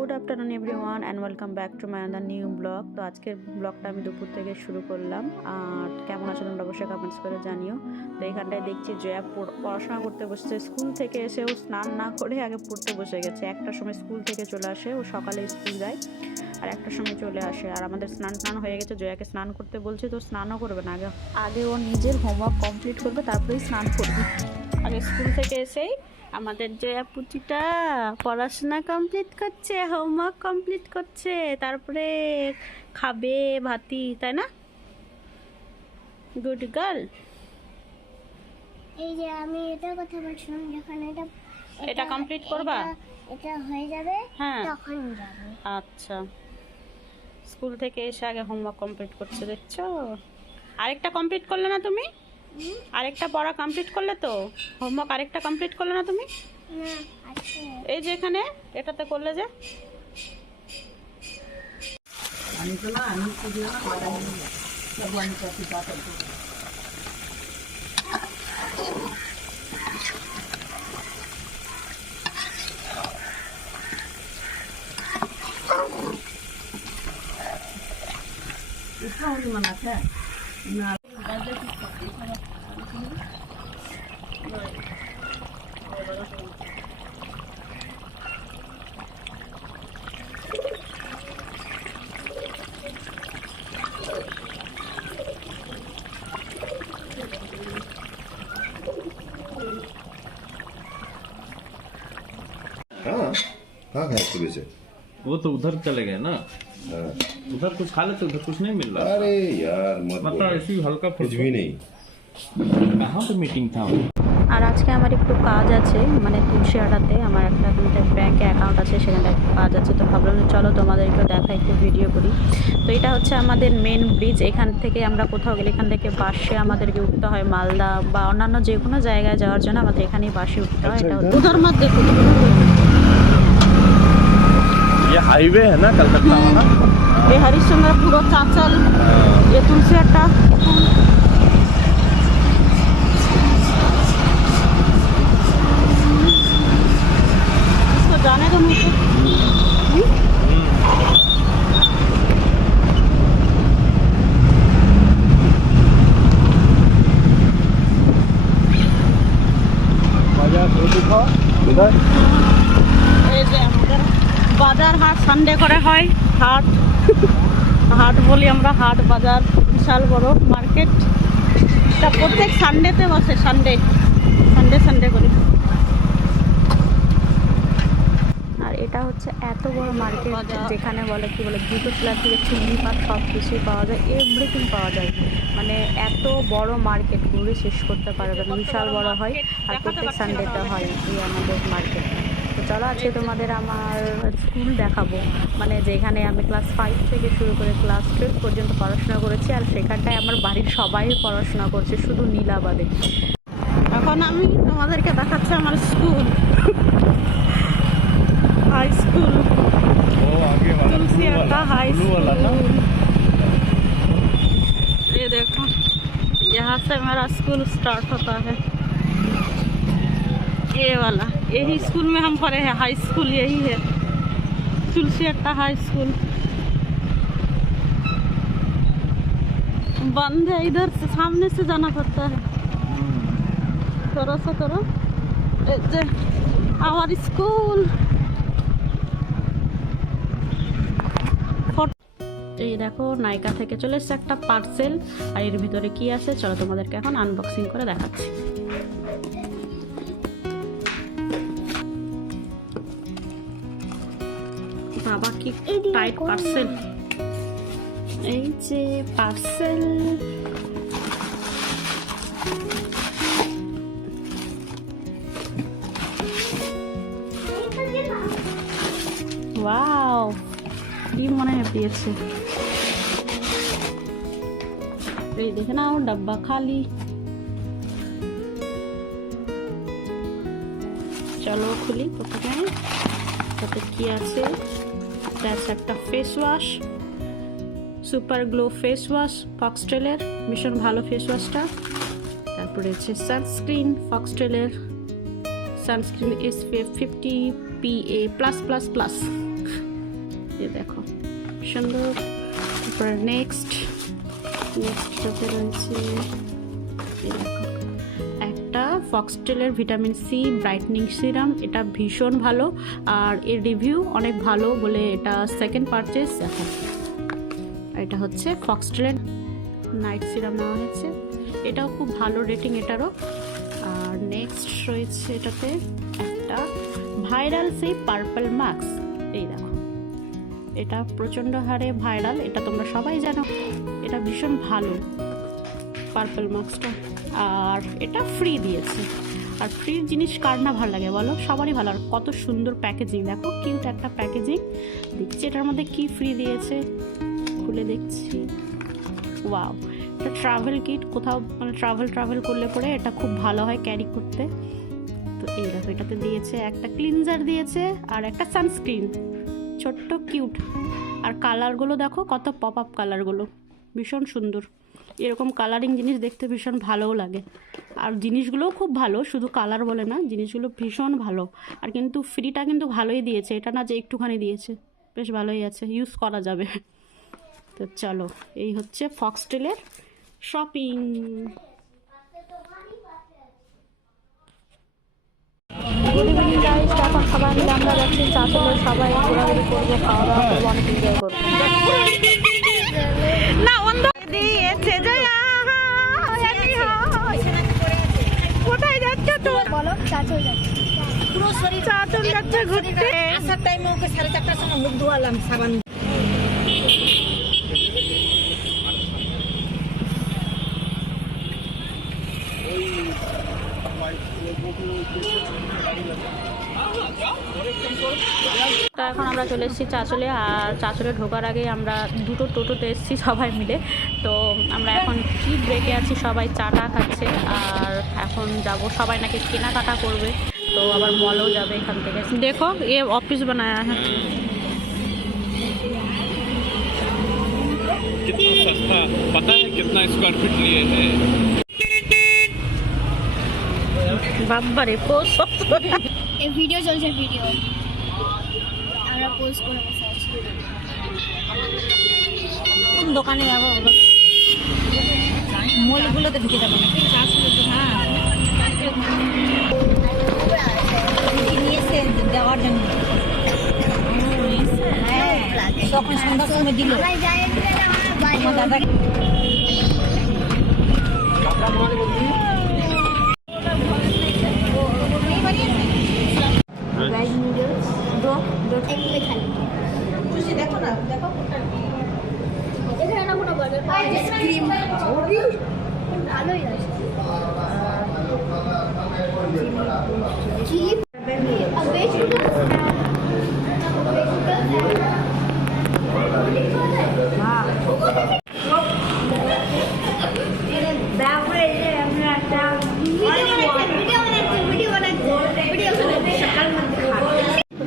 Good afternoon everyone and welcome back to my another new blog. তো আজকের ব্লগটা আমি দুপুর থেকে শুরু করলাম। আর কেমন আছো তোমরা অবশ্যই কমেন্টস করে জানিও। তো এইখানটায় দেখছি জয়া পড়াশোনা করতে বসছে। স্কুল থেকে এসে ও স্নান না করে আগে পড়তে বসে গেছে। একটার সময় স্কুল থেকে চলে আসে, ও সকালে স্কুল যায় আর একটার সময় চলে আসে। আর আমাদের স্নান হয়ে গেছে, জয়াকে স্নান করতে বলছে, তো স্নানও করবে না, আগে ও নিজের হোমওয়ার্ক কমপ্লিট করবে, তারপরেই স্নান করবে। আগে স্কুল থেকে এসেই আমাদের জয়া পুচিটা পড়াশোনা কমপ্লিট করছে, হোমওয়ার্ক কমপ্লিট করছে, তারপরে খাবে ভাতি, তাই না? Good girl. এই যে আমি এটা কথা বলছিলাম, যখন এটা কমপ্লিট করবা, এটা হয়ে যাবে, হ্যাঁ তখন যাবে। আচ্ছা, স্কুল থেকে এসে আগে হোমওয়ার্ক কমপ্লিট করছে, দেখছো? আরেকটা কমপ্লিট করলে না তুমি? আরেকটা পড়া কমপ্লিট করলে তো? হোমওয়ার্ক আরেকটা কমপ্লিট করলে না তুমি? না, আছে। এই যে এখানে এটাতে করলে যে। আমি তো না, আমি তো দিও না, ভগবান কাছে পাঠাই তো। इसका होने मना है ना, बाजे की हाँ हाँ है सुबह से। वो तो उधर चले गए ना, हाँ। उधर कुछ खा लेते, उधर कुछ नहीं मिल रहा। अरे यार मत मतलब बोलो। ऐसे ही हल्का कुछ भी नहीं। कहाँ पे मीटिंग था? আর আজকে আমার একটু কাজ আছে, মানে তুলসিয়াটাতে আমার একটা ব্যাংকে অ্যাকাউন্ট আছে, সেখানে একটু কাজ আছে। তো ভাবলাম যে চলো তোমাদেরকে দেখা, একটু ভিডিও করি। তো এটা হচ্ছে আমাদের মেন ব্রিজ। এখান থেকে আমরা কোথাও গেলে এখান থেকে বাসে আমাদেরকে উঠতে হয়, মালদা বা অন্যান্য যে কোনো জায়গায় যাওয়ার জন্য আমাদের এখানেই বাসে উঠতে হয়। এটা উধার মধ্যে ये हाईवे है ना कलकत्ता वाला। ये हरिश्चंद्रपुर और चांचल, ये तुलसियाटा। इसको जाने दो मुझे। এই যে আমাদের বাজার হাট সানডে করে হয়, হাট হাট বলি আমরা, হাট বাজার, বিশাল বড় মার্কেট। এটা প্রত্যেক সানডেতে বসে, সানডে করে। আর এটা হচ্ছে এত বড় মার্কেট, যেখানে বলে কি বলে জুতো সেলার থেকে চুড়ি পাট সব কিছুই পাওয়া যায়, এভরিথিং পাওয়া যায়। মানে এত বড় মার্কেট ঘুরে শেষ করতে পারবে না, বিশাল বড় হয়। আর প্রত্যেক সানডেতে হয় এই আমাদের মার্কেট। তো চলো আজকে তোমাদের আমার স্কুল দেখাবো, মানে যেখানে আমি ক্লাস 5 থেকে শুরু করে ক্লাস 12 পর্যন্ত পড়াশোনা করেছি। আর সেখানটায় আমার বাড়ির সবাই পড়াশোনা করছে, শুধু নীলাবাদে। এখন আমি তোমাদেরকে দেখাচ্ছি আমার school, high school, Tulsiata high school. ये देखो, यहाँ से मेरा स्कूल स्टार्ट होता है, ये वाला। यही स्कूल में हम पढ़े हैं, हाई स्कूल यही है, तुलसियाटा हाई स्कूल। बंद है, इधर से सामने से जाना पड़ता है। थोड़ा सा करो, हमारी स्कूल। এই দেখো, নাইকা থেকে চলে এসেছে একটা পার্সেল। আর এর ভিতরে কি আছে চলো তোমাদেরকে এখন আনবক্সিং করে দেখাচ্ছি। বাবা কি টাইট পার্সেল, এই যে পার্সেল। ওয়াও, কি মনে হয় পেয়েছে। এই দেখে নাও, ডাব্বা খালি। চলো খুলি প্রথমে, তাতে কি আছে। একটা face wash, super glow face wash ফক্সটেলের, ভীষণ ভালো ফেস ওয়াশটা। তারপরে হচ্ছে সানস্ক্রিন, ফক্সটেলের সানস্ক্রিন SPF 50 PA+++। এই দেখো সুন্দর। তারপরে নেক্সটটাতে রয়েছে এই দেখো একটা ফক্সটেলের ভিটামিন সি ব্রাইটনিং সিরাম। এটা ভীষণ ভালো আর এর রিভিউ অনেক ভালো বলে এটা সেকেন্ড পারচেজ। দেখো এটা হচ্ছে ফক্সটেলের নাইট সিরাম নেওয়া হয়েছে, এটাও খুব ভালো রেটিং এটারও। আর নেক্সট রয়েছে এটাতে একটা ভাইরাল সেই পার্পল মাস্ক। এই দেখো এটা প্রচণ্ড হারে ভাইরাল, এটা তোমরা সবাই জানো, এটা ভীষণ ভালো পার্পল মাস্কটা। আর এটা ফ্রি দিয়েছে, আর ফ্রি জিনিস কার না ভালো লাগে বলো, সবারই ভালো। আর কত সুন্দর প্যাকেজিং, দেখো কিউট একটা প্যাকেজিং। দেখছি এটার মধ্যে কি ফ্রি দিয়েছে, খুলে দেখছি। ওয়াও, এটা ট্রাভেল কিট, কোথাও মানে ট্রাভেল করলে পরে এটা খুব ভালো হয় ক্যারি করতে। তো এই দেখো এটাতে দিয়েছে একটা ক্লিনজার দিয়েছে আর একটা সানস্ক্রিন, ছোট্ট কিউট। আর কালারগুলো দেখো কত পপ আপ কালারগুলো, ভীষণ সুন্দর। এরকম কালারিং জিনিস দেখতে ভীষণ ভালোও লাগে। আর জিনিসগুলোও খুব ভালো, শুধু কালার বলে না, জিনিসগুলো ভীষণ ভালো। আর কিন্তু ফ্রিটা কিন্তু ভালোই দিয়েছে, এটা না যে একটুখানি দিয়েছে, বেশ ভালোই আছে, ইউজ করা যাবে। তো চলো, এই হচ্ছে ফক্সটেলের শপিং। গুড ইভিনিং গাইস, এখন সবাই মিলে আমরা যাচ্ছি চাঁচলে, সবাই ঘোরাঘুরি করবো, খাওয়া দাওয়া করবো, অনেক এনজয় করবো। না অন্ধ দিয়েছে জয়া, কোথায় যাচ্ছে তো বলো চাচল যাচ্ছে, পুরো শরীর চাঁচল যাচ্ছে ঘুরতে। আসার টাইমে ওকে 4:30টার সময় মুখ ধোয়ালাম সাবান। তো এখন আমরা চলে এসেছি চাঁচলে। আর চাঁচলে ঢোকার আগে আমরা দুটো টোটোতে এসেছি সবাই মিলে। তো আমরা এখন কি ব্রেকে আছি, সবাই চাটা খাচ্ছে। আর এখন যাব, সবাই নাকি কেনাকাটা করবে, তো আবার মলও যাবে এখান থেকে। দেখো এ অফিস বানায়া হ্যাঁ, कितना सस्ता, पता है कितना स्क्वायर फीट लिए हैं? বাবারে পোস্ট এই ভিডিও চলছে, ভিডিও আমরা পোস্ট করে বসে আছি। কোন দোকানে যাবো, মলগুলোতে ঢুকে যাবো নাকি? হ্যাঁ, নিয়েছে দেওয়ার জন্য। হ্যাঁ, তখন সন্ধ্যার সময় দিল আমরা যাই আমার দাদা। দেখো না, দেখো এখানে না কোনো বাজার পাওয়া যায় ক্রিম ভালোই আছে। চিলি আর ভেজ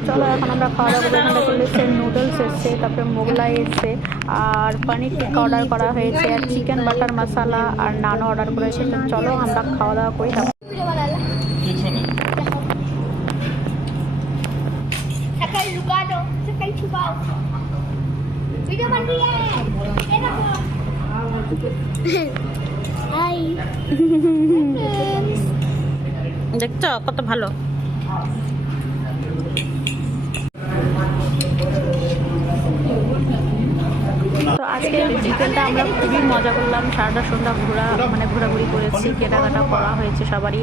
চলো এখন আমরা খাওয়া দাওয়া করবো। এখানে চলে এসছে নুডলস এসছে, তারপরে মোগলাই এসছে, আর পনির টিক্কা অর্ডার করা হয়েছে, আর চিকেন বাটার মশালা আর নানও অর্ডার করেছে। তো চলো আমরা খাওয়া দাওয়া করি। सकाल रुका दो, सकाल छुपाओ, वीडियो बन रही है, ये देखो, हाय দেখছো কত ভালো। তো আজকে বিকেলটা আমরা খুবই মজা করলাম, সারাটা সন্ধ্যা ঘোরাঘুরি করেছি, কেনাকাটা করা হয়েছে সবারই।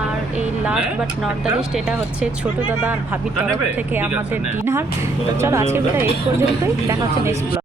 আর এই last but not the list, এটা হচ্ছে ছোট দাদা আর ভাবির তরফ থেকে আমাদের ডিনার। তো চলো আজকে ভিডিও এই পর্যন্তই, দেখা হচ্ছে নেক্সট ব্লগ।